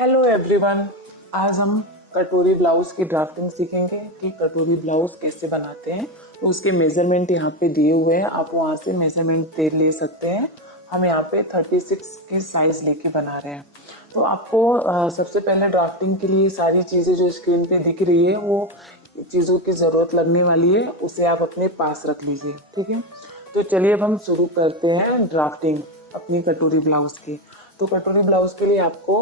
Hello everyone. आज हम कटोरी ब्लाउज की ड्राफ्टिंग सीखेंगे कि कटोरी ब्लाउज कैसे बनाते हैं। तो उसके मेजरमेंट यहाँ पे दिए हुए हैं, आप वहाँ से मेजरमेंट दे ले सकते हैं। हम यहाँ पे 36 की साइज लेके बना रहे हैं। तो आपको सबसे पहले ड्राफ्टिंग के लिए सारी चीज़ें जो स्क्रीन पे दिख रही है वो चीज़ों की ज़रूरत लगने वाली है, उसे आप अपने पास रख लीजिए। ठीक है, तो चलिए अब हम शुरू करते हैं ड्राफ्टिंग अपनी कटोरी ब्लाउज की। तो कटोरी ब्लाउज के लिए आपको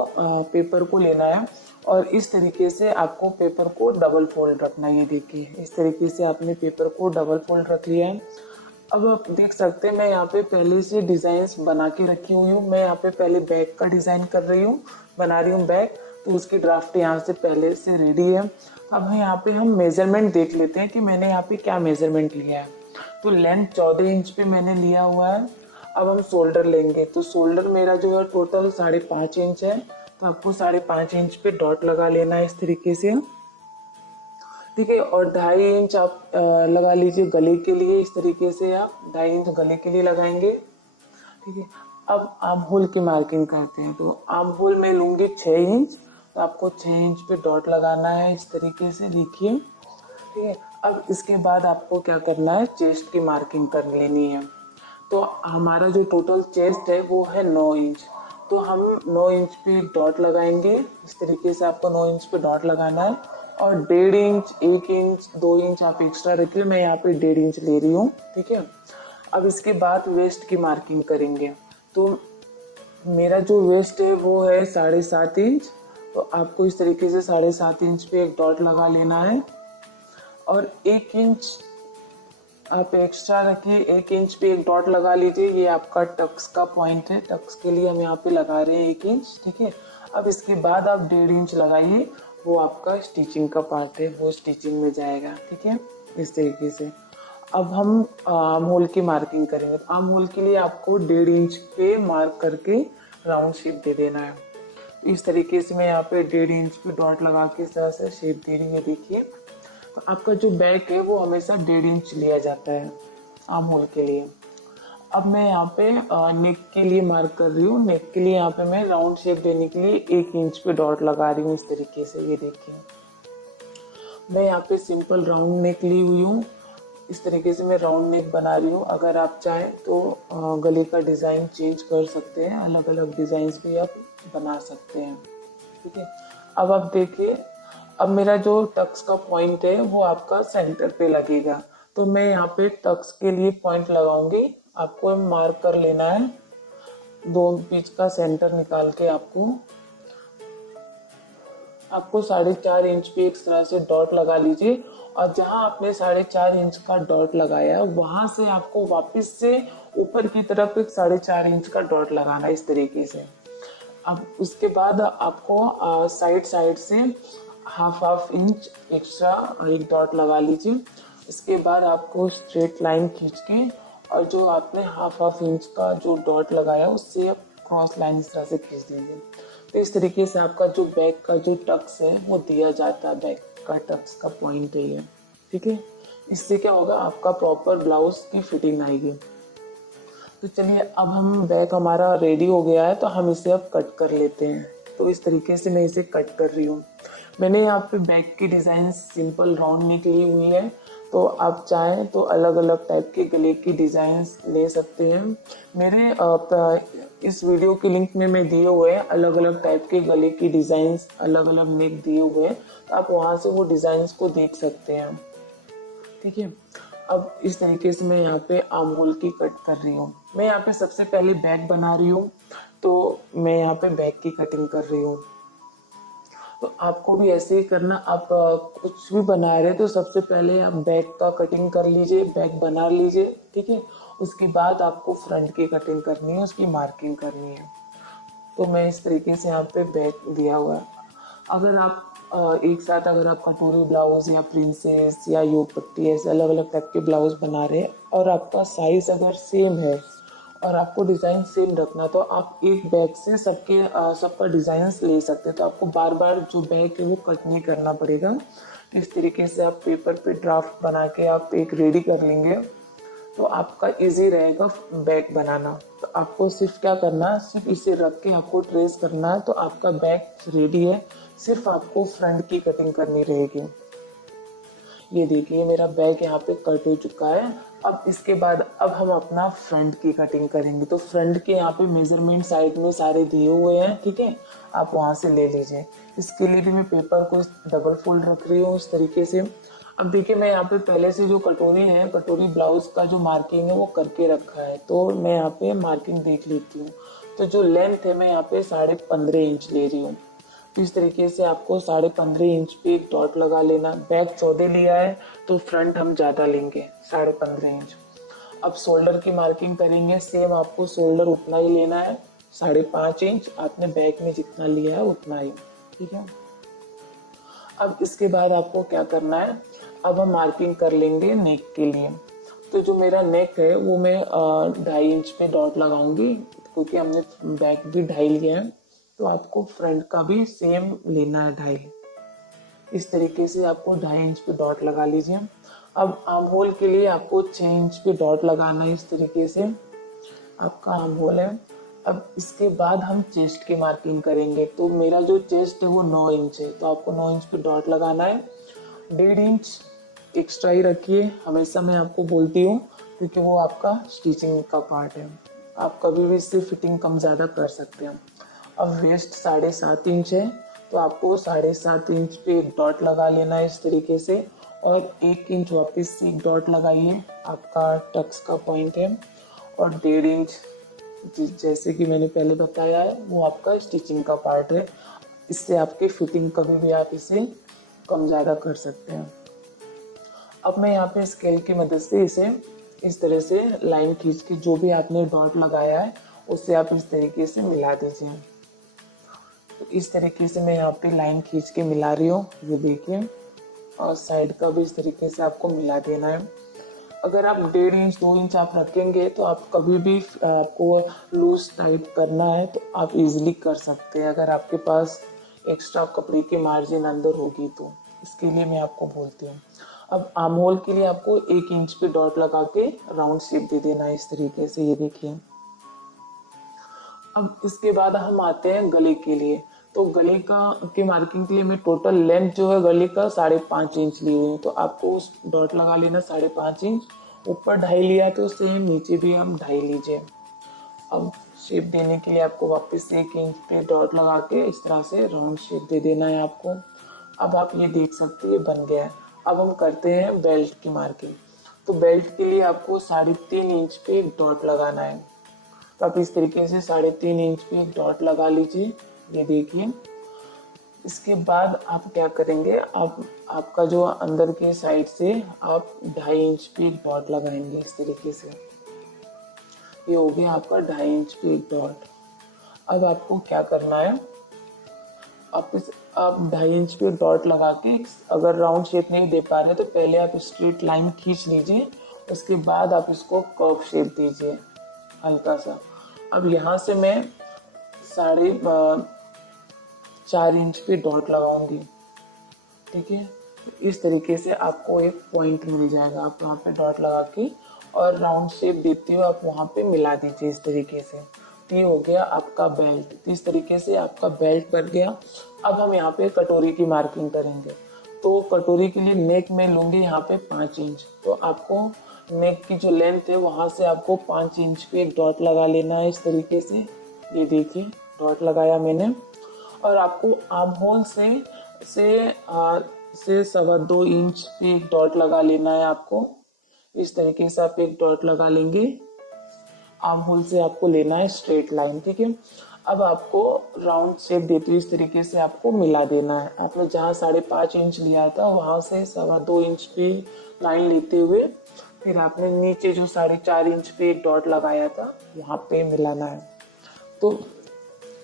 पेपर को लेना है और इस तरीके से आपको पेपर को डबल फोल्ड रखना है। ये देखिए, इस तरीके से आपने पेपर को डबल फोल्ड रख लिया है। अब आप देख सकते हैं मैं यहाँ पे पहले से डिजाइन बना के रखी हुई हूँ। मैं यहाँ पे पहले बैग का डिजाइन कर रही हूँ, बना रही हूँ बैग। तो उसकी ड्राफ्ट यहाँ से पहले से रेडी है। अब यहाँ पे हम मेजरमेंट देख लेते हैं कि मैंने यहाँ पे क्या मेजरमेंट लिया है। तो लेंथ 14 इंच पे मैंने लिया हुआ है। अब हम शोल्डर लेंगे, तो शोल्डर मेरा जो है टोटल 5.5 इंच है। तो आपको 5.5 इंच पे डॉट लगा लेना है इस तरीके से। ठीक है, और 2.5 इंच आप लगा लीजिए गले के लिए। इस तरीके से आप 2.5 इंच गले के लिए लगाएंगे। ठीक है, अब आर्म होल की मार्किंग करते हैं। तो आर्म होल में लूंगी 6 इंच। तो आपको 6 इंच पे डॉट लगाना है इस तरीके से, देखिए। ठीक है, अब इसके बाद आपको क्या करना है, चेस्ट की मार्किंग कर लेनी है। तो हमारा जो टोटल चेस्ट है वो है 9 इंच। तो हम 9 इंच पे एक डॉट लगाएंगे। इस तरीके से आपको 9 इंच पे डॉट लगाना है। और 1.5 इंच, 1 इंच, 2 इंच आप एक्स्ट्रा रखिए। मैं यहाँ पे 1.5 इंच ले रही हूँ। ठीक है, अब इसके बाद वेस्ट की मार्किंग करेंगे। तो मेरा जो वेस्ट है वो है 7.5 इंच। तो आपको इस तरीके से 7.5 इंच पे एक डॉट लगा लेना है। और 1 इंच आप एक्स्ट्रा रखिए, 1 इंच पे एक डॉट लगा लीजिए। ये आपका टक्स का पॉइंट है, टक्स के लिए हम यहाँ पे लगा रहे हैं 1 इंच। ठीक है, अब इसके बाद आप 1.5 इंच लगाइए, वो आपका स्टिचिंग का पार्ट है, वो स्टिचिंग में जाएगा। ठीक है, इस तरीके से। अब हम आर्म होल की मार्किंग करेंगे। तो आर्म होल के लिए आपको 1.5 इंच पे मार्क करके राउंड शेप दे देना है। इस तरीके से मैं यहाँ पे 1.5 इंच पे डॉट लगा के इस तरह से शेप दे रही है, देखिए। तो आपका जो बैक है वो हमेशा 1.5 इंच लिया जाता है आर्म होल के लिए। अब मैं यहाँ पे नेक के लिए मार्क कर रही हूँ। नेक के लिए यहाँ पे मैं राउंड शेप देने के लिए 1 इंच पे डॉट लगा रही हूँ इस तरीके से, ये देखिए। मैं यहाँ पे सिंपल राउंड नेक ली हुई हूँ। इस तरीके से मैं राउंड नेक बना रही हूँ। अगर आप चाहें तो गले का डिज़ाइन चेंज कर सकते हैं, अलग अलग डिज़ाइन भी आप बना सकते हैं। ठीक है, अब आप देखिए, अब मेरा जो टक्स का पॉइंट है वो आपका सेंटर पे लगेगा। तो मैं यहाँ पे टक्स के लिए पॉइंट लगाऊंगी। आपको मार्क कर लेना है, दोनों बीच का सेंटर निकाल के आपको 4.5 इंच पे एक तरह से डॉट लगा लीजिए। और जहां आपने 4.5 इंच का डॉट लगाया वहां से आपको वापस से ऊपर की तरफ एक 4.5 इंच का डॉट लगाना है इस तरीके से। अब उसके बाद आपको साइड साइड से हाफ इंच एक्स्ट्रा एक डॉट लगा लीजिए। इसके बाद आपको स्ट्रेट लाइन खींच के और जो आपने हाफ इंच का जो डॉट लगाया उससे आप क्रॉस लाइन इस तरह से खींच दीजिए। तो इस तरीके से आपका जो बैक का जो टक्स है वो दिया जाता है, बैक का टक्स का पॉइंट है ये। ठीक है, इससे क्या होगा, आपका प्रॉपर ब्लाउज की फिटिंग आएगी। तो चलिए, अब हम बैग हमारा रेडी हो गया है, तो हम इसे अब कट कर लेते हैं। तो इस तरीके से मैं इसे कट कर रही हूँ। मैंने यहाँ पे बैग की डिज़ाइन सिंपल राउंड निकली हुई है। तो आप चाहें तो अलग अलग टाइप के गले की डिज़ाइन ले सकते हैं। मेरे इस वीडियो के लिंक में मैं दिए हुए हैं अलग अलग टाइप के गले की डिज़ाइन, अलग अलग नेक दिए हुए हैं। तो आप वहाँ से वो डिज़ाइंस को देख सकते हैं। ठीक है, अब इस तरीके से मैं यहाँ पे आर्म होल की कट कर रही हूँ। मैं यहाँ पे सबसे पहले बैक बना रही हूँ, तो मैं यहाँ पे बैक की कटिंग कर रही हूँ। तो आपको भी ऐसे ही करना। आप कुछ भी बना रहे तो सबसे पहले आप बैक का कटिंग कर लीजिए, बैक बना लीजिए। ठीक है, उसके बाद आपको फ्रंट की कटिंग करनी है, उसकी मार्किंग करनी है। तो मैं इस तरीके से यहाँ पे बैक दिया हुआ है। अगर आप एक साथ अगर आप कटोरी ब्लाउज या प्रिंसेस या योग पट्टी ऐसे अलग अलग टाइप के ब्लाउज बना रहे हैं और आपका साइज अगर सेम है और आपको डिज़ाइन सेम रखना, तो आप एक बैग से सबका डिज़ाइन ले सकते हैं। तो आपको बार बार जो बैग है वो कट नहीं करना पड़ेगा। तो इस तरीके से आप पेपर पे ड्राफ्ट बना के आप एक रेडी कर लेंगे। तो आपका इजी रहेगा बैग बनाना। तो आपको सिर्फ क्या करना है, सिर्फ इसे रख के आपको ट्रेस करना है, तो आपका बैग रेडी है। सिर्फ आपको फ्रंट की कटिंग करनी रहेगी। ये देखिए मेरा बैग यहाँ पे कट हो चुका है। अब इसके बाद अब हम अपना फ्रंट की कटिंग करेंगे। तो फ्रंट के यहाँ पे मेजरमेंट साइड में सारे दिए हुए हैं, ठीक है, आप वहाँ से ले लीजिए। इसके लिए भी मैं पेपर को डबल फोल्ड रख रही हूँ इस तरीके से। अब देखिए मैं यहाँ पे पहले से जो कटोरी है, कटोरी ब्लाउज का जो मार्किंग है वो करके रखा है, तो मैं यहाँ पे मार्किंग देख लेती हूँ। तो जो लेंथ है मैं यहाँ पे 15.5 इंच ले रही हूँ। तो इस तरीके से आपको 15.5 इंच पे एक डॉट लगा लेना। बैक 14 लिया है तो फ्रंट हम ज़्यादा लेंगे, 15.5 इंच। अब शोल्डर की मार्किंग करेंगे, सेम आपको शोल्डर उतना ही लेना है, 5.5 इंच। आपने बैक में जितना लिया है उतना ही, ठीक है। अब इसके बाद आपको क्या करना है, अब हम मार्किंग कर लेंगे नेक के लिए। तो जो मेरा नेक है वो मैं 2.5 इंच पे डॉट लगाऊंगी, क्योंकि हमने बैक भी 2.5 लिया है, तो आपको फ्रंट का भी सेम लेना है 2.5। इस तरीके से आपको 2.5 इंच पे डॉट लगा लीजिए। अब आर्म होल के लिए आपको 6 इंच पे डॉट लगाना है। इस तरीके से आपका आर्म होल है। अब इसके बाद हम चेस्ट की मार्किंग करेंगे। तो मेरा जो चेस्ट है वो 9 इंच है, तो आपको 9 इंच पे डॉट लगाना है। 1.5 इंच एक्स्ट्रा ही रखिए, हमेशा मैं आपको बोलती हूँ, क्योंकि वो आपका स्टिचिंग का पार्ट है। आप कभी भी इससे फिटिंग कम ज़्यादा कर सकते हैं। अब वेस्ट 7.5 इंच है, तो आपको 7.5 इंच पे एक डॉट लगा लेना है इस तरीके से, और 1 इंच वापस से एक डॉट लगाइए, आपका टक्स का पॉइंट है। और 1.5 इंच जैसे कि मैंने पहले बताया है वो आपका स्टिचिंग का पार्ट है। इससे आपकी फिटिंग कभी भी आप इसे कम ज़्यादा कर सकते हैं। अब मैं यहाँ पे स्केल की मदद से इसे इस तरह से लाइन खींच के जो भी आपने डॉट लगाया है उससे आप इस तरीके से मिला दीजिए। तो इस तरीके से मैं यहाँ पे लाइन खींच के मिला रही हूँ, ये देखिए। और साइड का भी इस तरीके से आपको मिला देना है। अगर आप 1.5 इंच 2 इंच आप रखेंगे तो आप कभी भी आपको लूज टाइट करना है तो आप इजीली कर सकते हैं, अगर आपके पास एक्स्ट्रा कपड़े की मार्जिन अंदर होगी तो। इसके लिए मैं आपको बोलती हूँ। अब आर्म होल के लिए आपको 1 इंच पे डॉट लगा के राउंड शेप दे देना है इस तरीके से, ये देखिए। अब इसके बाद हम आते हैं गले के लिए। तो गले का की मार्किंग के लिए मैं टोटल लेंथ जो है गले का 5.5 इंच ली हुई है, तो आपको उस डॉट लगा लेना 5.5 इंच। ऊपर 2.5 लिया तो सेम नीचे भी हम 2.5 लीजिए। अब शेप देने के लिए आपको वापस 1 इंच पे डॉट लगा के इस तरह से राउंड शेप दे देना है आपको। अब आप ये देख सकते हैं बन गया है। अब हम करते हैं बेल्ट की मार्किंग। तो बेल्ट के लिए आपको 3.5 इंच पे एक डॉट लगाना है। तो आप इस तरीके से 3.5 इंच पे एक डॉट लगा लीजिए, ये देखिए। इसके बाद आप क्या करेंगे, आप आपका जो अंदर के साइड से आप 2.5 इंच पे एक डॉट लगाएंगे इस तरीके से। ये हो गया आपका 2.5 इंच पे एक डॉट। अब आपको क्या करना है, आप 2.5 इंच पे डॉट लगा के अगर राउंड शेप नहीं दे पा रहे तो पहले आप स्ट्रेट लाइन खींच लीजिए, उसके बाद आप इसको कर्व शेप दीजिए हल्का सा। अब यहाँ से मैं 4.5 इंच पे डॉट लगाऊंगी, ठीक है। इस तरीके से आपको एक पॉइंट मिल जाएगा। आप वहाँ पे डॉट लगा के और राउंड शेप देते हुए आप वहाँ पे मिला दीजिए इस तरीके से। तो ये हो गया आपका बेल्ट। तो इस तरीके से आपका बेल्ट बन गया। अब हम यहाँ पे कटोरी की मार्किंग करेंगे। तो कटोरी के लिए नेक में लूंगी यहाँ पे 5 इंच। तो आपको नेक की जो लेंथ है वहाँ से आपको 5 इंच पे एक डॉट लगा लेना है इस तरीके से, ये देखिए डॉट लगाया मैंने। और आपको आर्म होल से 2.25 इंच पे एक डॉट लगा लेना है आपको। इस तरीके से आप एक डॉट लगा लेंगे। आर्म होल से आपको लेना है स्ट्रेट लाइन, ठीक है। अब आपको राउंड शेप देते हुए इस तरीके से आपको मिला देना है। आपने जहाँ 5.5 इंच लिया था वहां से 2.25 इंच पे लाइन लेते हुए फिर आपने नीचे जो 4.5 इंच पे एक डॉट लगाया था वहां पे मिलाना है। तो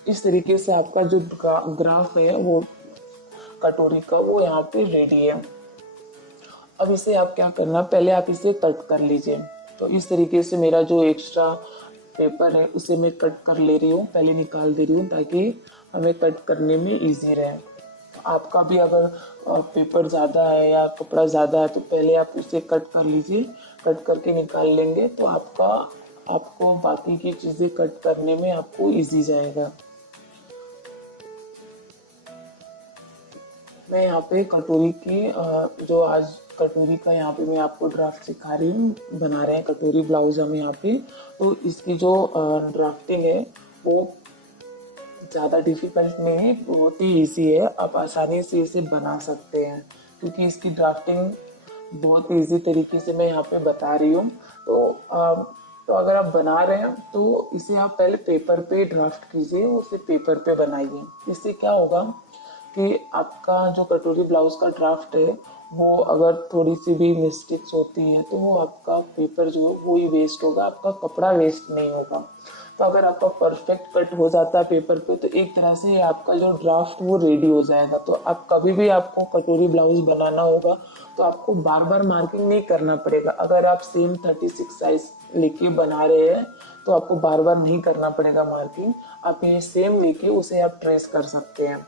इस तरीके से आपका जो ग्राफ है वो कटोरी का वो यहाँ पे रेडी है। अब इसे आप क्या करना, पहले आप इसे कट कर लीजिए। तो इस तरीके से मेरा जो एक्स्ट्रा पेपर है उसे मैं कट कर ले रही हूँ, पहले निकाल दे रही हूँ ताकि हमें कट करने में इजी रहे। आपका भी अगर पेपर ज़्यादा है या कपड़ा ज़्यादा है तो पहले आप उसे कट कर लीजिए। कट करके निकाल लेंगे तो आपको बाकी की चीज़ें कट करने में आपको इजी जाएगा। मैं यहाँ पे कटोरी की जो आज कटोरी का यहाँ पे मैं आपको ड्राफ्ट सिखा रही हूँ। बना रहे हैं कटोरी ब्लाउज हम यहाँ पे। तो इसकी जो ड्राफ्टिंग है वो ज़्यादा डिफिकल्ट नहीं है, बहुत ही इजी है। आप आसानी से इसे बना सकते हैं क्योंकि इसकी ड्राफ्टिंग बहुत इजी तरीके से मैं यहाँ पे बता रही हूँ। तो अगर आप बना रहे हैं तो इसे आप पहले पेपर पे ड्राफ्ट कीजिए, उसे पेपर पे बनाइए। इससे क्या होगा कि आपका जो कटोरी ब्लाउज का ड्राफ्ट है वो अगर थोड़ी सी भी मिस्टेक्स होती है तो वो आपका पेपर जो है वो ही वेस्ट होगा, आपका कपड़ा वेस्ट नहीं होगा। तो अगर आपका परफेक्ट कट हो जाता है पेपर पे तो एक तरह से आपका जो ड्राफ्ट वो रेडी हो जाएगा। तो आप कभी भी आपको कटोरी ब्लाउज बनाना होगा तो आपको बार बार मार्किंग नहीं करना पड़ेगा। अगर आप सेम 36 साइज लेके बना रहे हैं तो आपको बार बार नहीं करना पड़ेगा मार्किंग। आप ये सेम लेके उसे आप ट्रेस कर सकते हैं।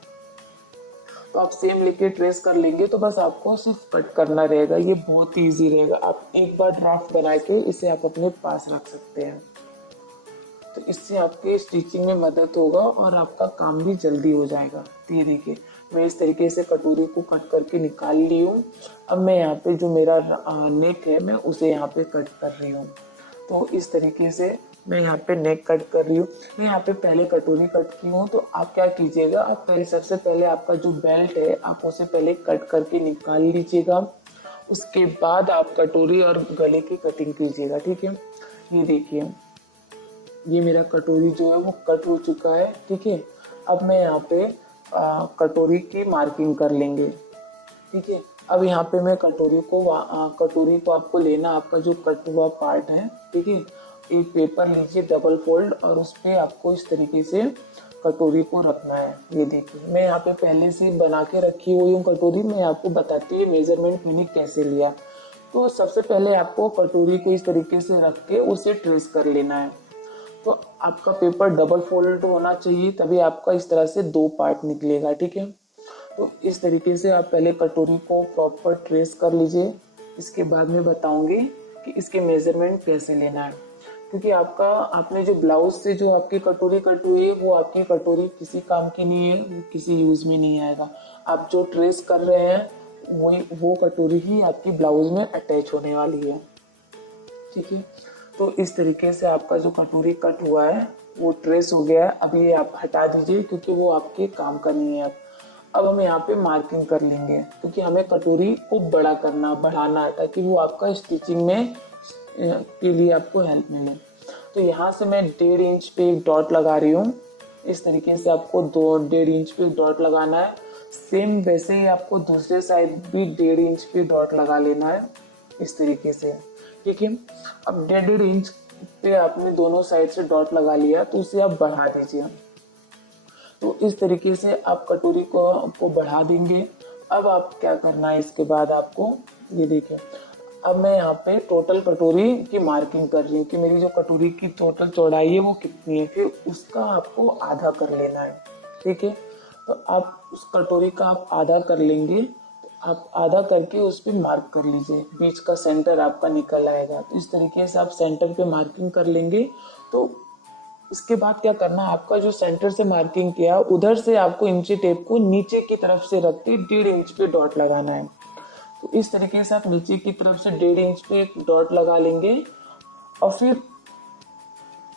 तो आप सेम लेके ट्रेस कर लेंगे तो बस आपको सिर्फ कट करना रहेगा। ये बहुत ही ईजी रहेगा। आप एक बार ड्राफ्ट बना के इसे आप अपने पास रख सकते हैं। तो इससे आपके स्टिचिंग में मदद होगा और आपका काम भी जल्दी हो जाएगा। तो ये देखिए मैं इस तरीके से कटोरी को कट करके निकाल ली हूँ। अब मैं यहाँ पे जो मेरा नेक है मैं उसे यहाँ पे कट कर रही हूँ। तो इस तरीके से मैं यहाँ पे नेक कट कर रही हूँ। मैं यहाँ पे पहले कटोरी कट की हूँ। तो आप क्या कीजिएगा, आप पहले सबसे पहले आपका जो बेल्ट है आप उसे पहले कट करके निकाल लीजिएगा। उसके बाद आप कटोरी और गले की कटिंग कीजिएगा। ठीक है, ये देखिए ये मेरा कटोरी जो है वो कट हो चुका है। ठीक है, अब मैं यहाँ पे कटोरी की मार्किंग कर लेंगे। ठीक है, अब यहाँ पे मैं कटोरी को आपको लेना, आपका जो कट हुआ पार्ट है। ठीक है, एक पेपर लीजिए डबल फोल्ड और उस पर आपको इस तरीके से कटोरी को रखना है। ये देखिए मैं यहाँ पे पहले से बना के रखी हुई हूँ कटोरी। मैं आपको बताती हूँ मेजरमेंट मैंने कैसे लिया। तो सबसे पहले आपको कटोरी को इस तरीके से रख के उसे ट्रेस कर लेना है। तो आपका पेपर डबल फोल्ड होना चाहिए, तभी आपका इस तरह से दो पार्ट निकलेगा। ठीक है, तो इस तरीके से आप पहले कटोरी को प्रॉपर ट्रेस कर लीजिए। इसके बाद मैं बताऊंगी कि इसके मेजरमेंट कैसे लेना है। क्योंकि आपने जो ब्लाउज से जो आपकी कटोरी कट हुई है वो आपकी कटोरी किसी काम की नहीं है, वो किसी यूज में नहीं आएगा। आप जो ट्रेस कर रहे हैं वो कटोरी ही आपकी ब्लाउज में अटैच होने वाली है। ठीक है, तो इस तरीके से आपका जो कटोरी कट हुआ है वो ट्रेस हो गया है। अभी ये आप हटा दीजिए क्योंकि वो आपके काम का नहीं है। अब हम यहाँ पे मार्किंग कर लेंगे क्योंकि हमें कटोरी को बढ़ाना है ताकि वो आपका स्टिचिंग में के लिए आपको हेल्प मिले। तो यहाँ से मैं 1.5 इंच पे एक डॉट लगा रही हूँ। इस तरीके से आपको 1.5 इंच पे डॉट लगाना है। सेम वैसे ही आपको दूसरे साइड भी 1.5 इंच पे डॉट लगा लेना है इस तरीके से। ठीक है, अब 1.5 इंच पे आपने दोनों साइड से डॉट लगा लिया तो उसे आप बढ़ा दीजिए। तो इस तरीके से आप कटोरी को बढ़ा देंगे। अब आप क्या करना है इसके बाद आपको, ये देखिए अब मैं यहाँ पे टोटल कटोरी की मार्किंग कर रही हूँ कि मेरी जो कटोरी की टोटल चौड़ाई है वो कितनी है। फिर उसका आपको आधा कर लेना है। ठीक है, तो आप उस कटोरी का आप आधा कर लेंगे। तो आप आधा करके उस पर मार्क कर लीजिए, बीच का सेंटर आपका निकल आएगा। तो इस तरीके से आप सेंटर पे मार्किंग कर लेंगे। तो इसके बाद क्या करना है, आपका जो सेंटर से मार्किंग किया उधर से आपको इंची टेप को नीचे की तरफ से रख के 1.5 इंच पे डॉट लगाना है। तो इस तरीके से आप नीचे की तरफ से 1.5 इंच पे एक डॉट लगा लेंगे। और फिर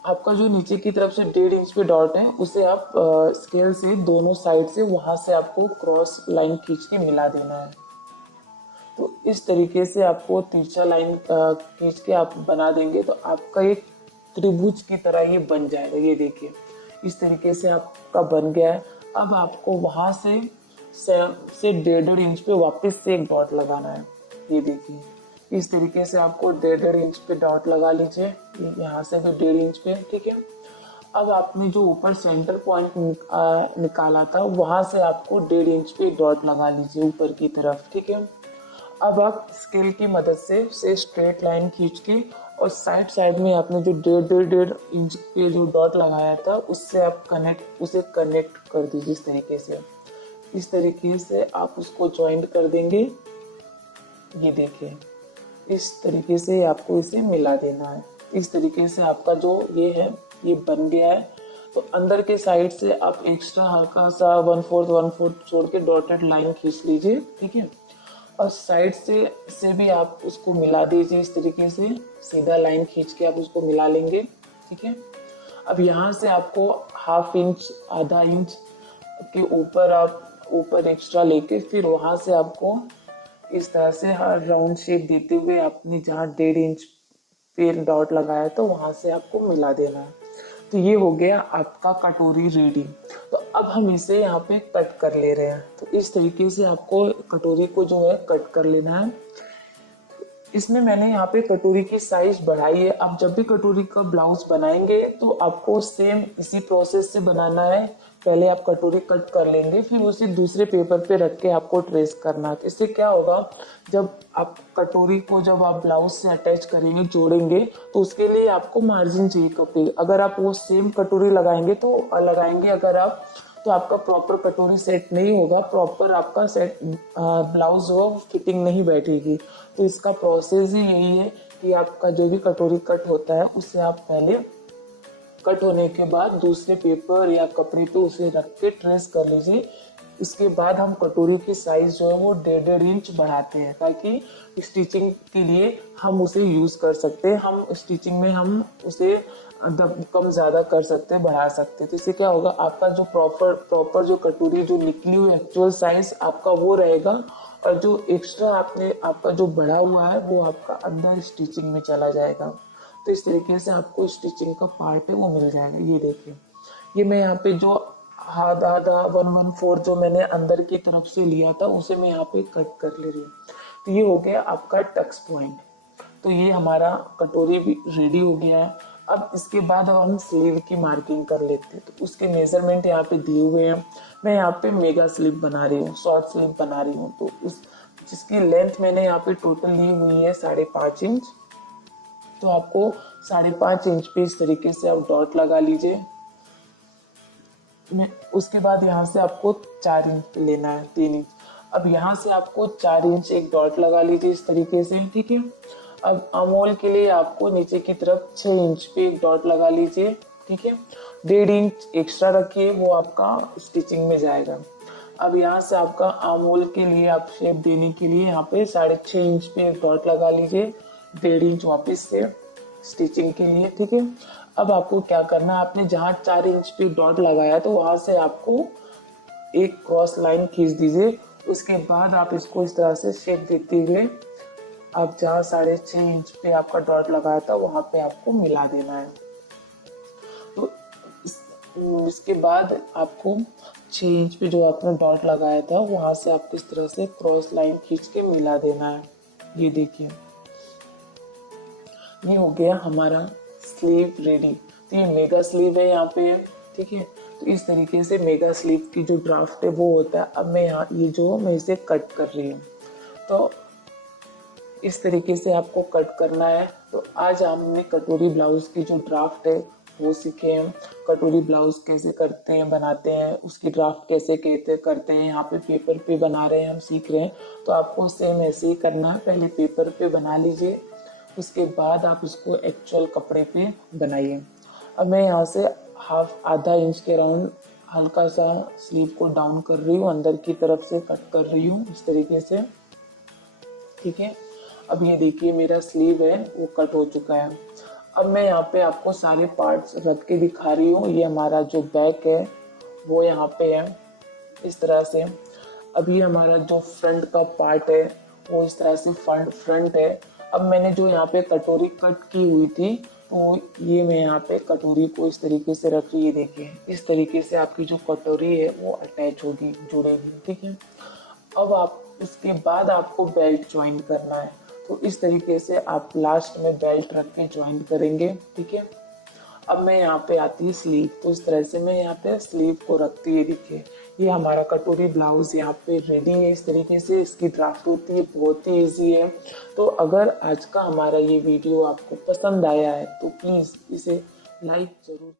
आपका जो नीचे की तरफ से 1.5 इंच पे डॉट है उसे आप स्केल से दोनों साइड से वहां से आपको क्रॉस लाइन खींच के मिला देना है। तो इस तरीके से आपको तिरछा लाइन खींच के आप बना देंगे तो आपका एक त्रिभुज की तरह ये बन जाएगा। ये देखिए इस तरीके से आपका बन गया है। अब आपको वहां से 1.5 इंच पे वापस से एक डॉट लगाना है। ये देखिए इस तरीके से आपको 1.5 इंच पे डॉट लगा लीजिए, यहाँ से भी 1.5 इंच पे। ठीक है, अब आपने जो ऊपर सेंटर पॉइंट निकाला था वहां से आपको 1.5 इंच पे डॉट लगा लीजिए ऊपर की तरफ। ठीक है, अब आप स्केल की मदद से स्ट्रेट लाइन खींच के और साइड साइड में आपने जो 1.5 इंच पे जो डॉट लगाया था उसे कनेक्ट कर दीजिए इस तरीके से। इस तरीके से आप उसको ज्वाइंट कर देंगे। ये देखिए, इस तरीके से आपको इसे मिला देना है। इस तरीके से आपका जो ये है ये बन गया है। तो अंदर के साइड से आप एक्स्ट्रा हल्का सा 1/4 छोड़ के डॉटेड लाइन खींच लीजिए, ठीक है। और साइड से भी आप उसको मिला दीजिए इस तरीके से, सीधा लाइन खींच के आप उसको मिला लेंगे, ठीक है। अब यहाँ से आपको 1/2 इंच, आधा इंच के ऊपर आप ऊपर एक्स्ट्रा लेके फिर वहां से आपको इस तरह से हर राउंड शेप देते हुए आपने जहाँ 1.5 इंच पे डॉट लगाया तो वहां से आपको मिला देना है। तो ये हो गया आपका कटोरी रेडी। तो अब हम इसे यहाँ पे कट कर ले रहे हैं। तो इस तरीके से आपको कटोरी को जो है कट कर लेना है। इसमें मैंने यहाँ पे कटोरी की साइज बढ़ाई है। आप जब भी कटोरी का ब्लाउज बनाएंगे तो आपको सेम इसी प्रोसेस से बनाना है। पहले आप कटोरी कट कर लेंगे, फिर उसे दूसरे पेपर पे रख के आपको ट्रेस करना है। इससे क्या होगा, जब आप कटोरी को जब आप ब्लाउज से अटैच करेंगे, जोड़ेंगे, तो उसके लिए आपको मार्जिन चाहिए कपड़े। अगर आप वो सेम कटोरी लगाएंगे अगर आप तो आपका प्रॉपर कटोरी सेट नहीं होगा, प्रॉपर आपका सेट ब्लाउज हो फिटिंग नहीं बैठेगी। तो इसका प्रोसेस ही यही है कि आपका जो भी कटोरी कट होता है उसे आप पहले कट होने के बाद दूसरे पेपर या कपड़े पे उसे रख के ट्रेस कर लीजिए। इसके बाद हम कटोरी की साइज जो है वो 1.5 इंच बढ़ाते हैं, ताकि स्टिचिंग के लिए हम उसे यूज कर सकते हैं। हम स्टिचिंग में हम उसे कम ज्यादा कर सकते हैं, बढ़ा सकते हैं। तो इससे क्या होगा, आपका जो प्रॉपर जो कटोरी जो निकली हुई एक्चुअल साइज आपका वो रहेगा, और जो एक्स्ट्रा आपका जो बढ़ा हुआ है वो आपका अंदर स्टिचिंग में चला जाएगा। तो इस तरीके से आपको स्टिचिंग का पार्ट है वो मिल जाएगा। ये देखिए, ये मैं यहाँ पे जो आधा 1/4 जो मैंने अंदर की तरफ से लिया था उसे मैं यहाँ पे कट कर ले रही हूँ। तो ये हो गया आपका टक्स पॉइंट। तो ये हमारा कटोरी भी रेडी हो गया है। अब इसके बाद अब हम स्लीव की मार्किंग कर लेते हैं। तो उसके मेजरमेंट यहाँ पे दिए हुए हैं। मैं यहाँ पे मेगा स्लीव बना रही हूँ, शॉर्ट स्लीव बना रही हूँ। तो उस जिसकी लेंथ मैंने यहाँ पे टोटल ली हुई है 5.5 इंच। तो आपको 5.5 इंच पे इस तरीके से आप डॉट लगा लीजिए। उसके बाद यहाँ से आपको 4 इंच पे लेना है, 3 इंच। अब यहाँ से आपको 4 इंच एक डॉट लगा लीजिए इस तरीके से, ठीक है। अब अमोल के लिए आपको नीचे की तरफ 6 इंच पे एक डॉट लगा लीजिए, ठीक है। 1.5 इंच एक्स्ट्रा रखिए, वो आपका स्टिचिंग में जाएगा। अब यहाँ से आपका अमोल के लिए आप शेप देने के लिए यहाँ पे 6.5 इंच पे एक डॉट लगा लीजिए, 1.5 इंच वापस से स्टिचिंग के लिए, ठीक है। अब आपको क्या करना है, आपने जहाँ 4 इंच पे डॉट लगाया तो वहां से आपको एक क्रॉस लाइन खींच दीजिए। उसके बाद आप इसको इस तरह से शेप देते हुए आप जहाँ 6.5 इंच पे आपका डॉट लगाया था वहां पे आपको मिला देना है। तो इसके बाद आपको 6 इंच पे जो आपने डॉट लगाया था वहां से आपको इस तरह से क्रॉस लाइन खींच के मिला देना है। ये देखिए, ये हो गया हमारा स्लीव रेडी। तो ये मेगा स्लीव है यहाँ पे, ठीक है। तो इस तरीके से मेगा स्लीव की जो ड्राफ्ट है वो होता है। अब मैं यहाँ मैं इसे कट कर रही हूँ। तो इस तरीके से आपको कट करना है। तो आज हमने कटोरी ब्लाउज की जो ड्राफ्ट है वो सीखे हैं। कटोरी ब्लाउज कैसे करते हैं, बनाते हैं, उसकी ड्राफ्ट कैसे कहते करते हैं, यहाँ पे पेपर पे बना रहे हैं, हम सीख रहे हैं। तो आपको सेम ऐसे ही करना है, पहले पेपर पे बना लीजिए, उसके बाद आप उसको एक्चुअल कपड़े पे बनाइए। अब मैं यहाँ से आधा इंच के राउंड हल्का सा स्लीव को डाउन कर रही हूँ, अंदर की तरफ से कट कर रही हूँ इस तरीके से, ठीक है। अब ये देखिए मेरा स्लीव है वो कट हो चुका है। अब मैं यहाँ पे आपको सारे पार्ट्स रख के दिखा रही हूँ। ये हमारा जो बैक है वो यहाँ पे है इस तरह से। अब ये हमारा जो फ्रंट का पार्ट है वो इस तरह से फ्रंट है। अब मैंने जो यहाँ पे कटोरी कट की हुई थी तो ये मैं यहाँ पे कटोरी को इस तरीके से रख रही, ये देखिए इस तरीके से आपकी जो कटोरी है वो अटैच होगी, जुड़ेगी, ठीक है। अब आप इसके बाद आपको बेल्ट ज्वाइन करना है। तो इस तरीके से आप लास्ट में बेल्ट रख के ज्वाइन करेंगे, ठीक है। अब मैं यहाँ पे आती है स्लीव। तो इस तरह से मैं यहाँ पे स्लीव को रखती है, देखिए ये हमारा कटोरी ब्लाउज यहाँ पे रेडी है। इस तरीके से इसकी ड्राफ्ट होती है, बहुत ही ईजी है। तो अगर आज का हमारा ये वीडियो आपको पसंद आया है तो प्लीज़ इसे लाइक जरूर